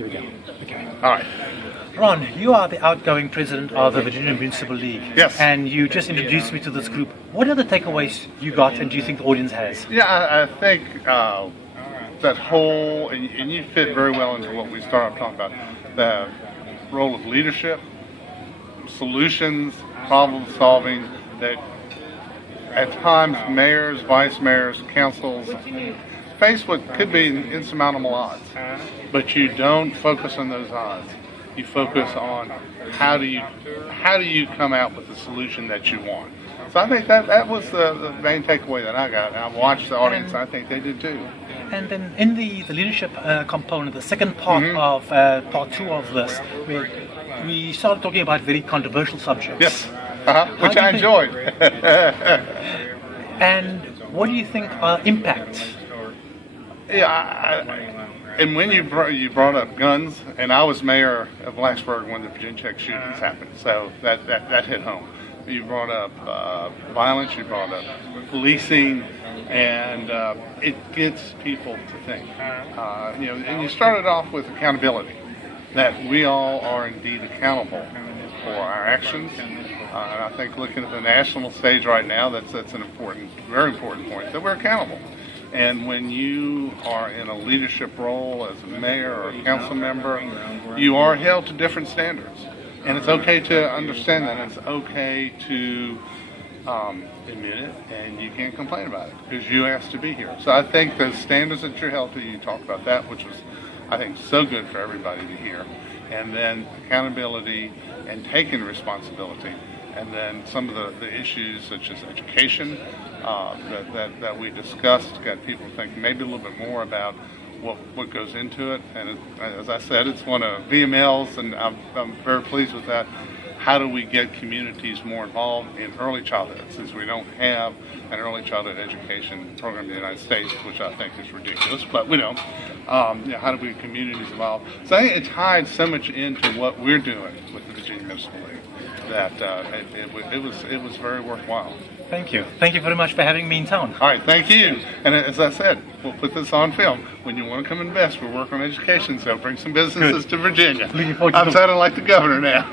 Here we go. Okay. All right. Ron, you are the outgoing president of the Virginia Municipal League. Yes. And you just introduced me to this group. What are the takeaways you got and do you think the audience has? Yeah, I think that whole, and you fit very well into what we started talking about, the role of leadership, solutions, problem solving, that at times mayors, vice mayors, councils face what could be insurmountable odds, but you don't focus on those odds. You focus on how do you come out with the solution that you want. So I think that was the main takeaway that I got. And I watched the audience, and I think they did too. And then in the leadership component, the second part of part two of this, we started talking about very controversial subjects. Yes, which I enjoyed. And what do you think are impacts? Yeah, and when you brought up guns, and I was mayor of Blacksburg when the Virginia Tech shootings happened, so that hit home. You brought up violence, you brought up policing, and it gets people to think. And you started off with accountability, that we all are indeed accountable for our actions. And I think looking at the national stage right now, that's an important, very important point, that we're accountable. And when you are in a leadership role as a mayor or a council member, you are held to different standards. And it's okay to understand that. It's okay to admit it, and you can't complain about it because you asked to be here. So I think those standards that you're held to, you talked about that, which was, I think, so good for everybody to hear. And then accountability and taking responsibility. And then some of the issues such as education that we discussed got people thinking maybe a little bit more about what goes into it. And as I said, it's one of VML's, and I'm very pleased with that. How do we get communities more involved in early childhood, since we don't have an early childhood education program in the United States, which I think is ridiculous, but we don't. How do we get communities involved? So I think it tied so much into what we're doing with the Virginia Municipal League that it was very worthwhile. Thank you. Thank you very much for having me in town. All right, thank you. And as I said, we'll put this on film. When you want to come invest, we'll work on education, so bring some businesses to Virginia. I'm sounding like the governor now.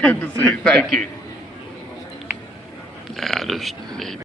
Good to see you. Thank you. Yeah, I just need